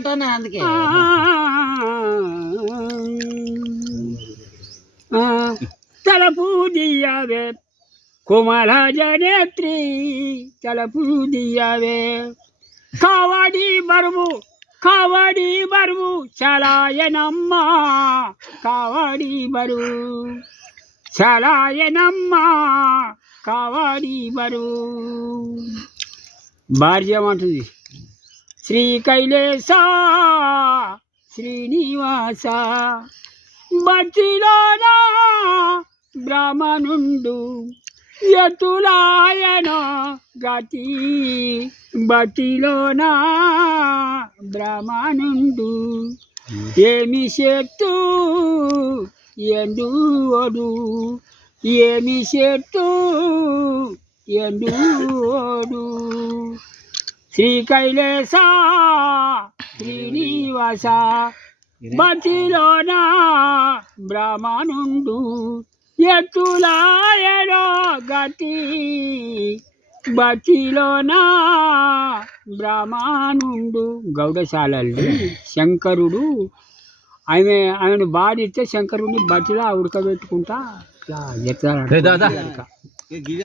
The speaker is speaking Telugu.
అంటాను అందుకే తలపు దియ్యావే కుమరజనేత్రి తలపు దియ్యావే కావడి బరువు చలాయనమ్మా కావడి బరువు చలాయనమ్మా కావడి బరువు భార్య ఏమంటుంది శ్రీకైలేశ శ్రీనివాస బతిలోనా బ్రాహ్మణుండు ఎతులాయన గతి బతిలోనా బ్రాహ్మణుండు ఏమి చెట్టు ఎండు ఓడు ఏమి చెట్టు ఎండు ఓడు శ్రీకైలేశ శ్రీనివాస బతిలోనా బ్రాహ్మణుండు ఎత్తులాయనో గతి బతిలోనా బ్రాహ్మణుండు. గౌడశాలల్ని శంకరుడు ఆమెను బాధిస్తే శంకరుడిని బతిలా ఉడకబెట్టుకుంటా ఇట్లా చెప్తారు.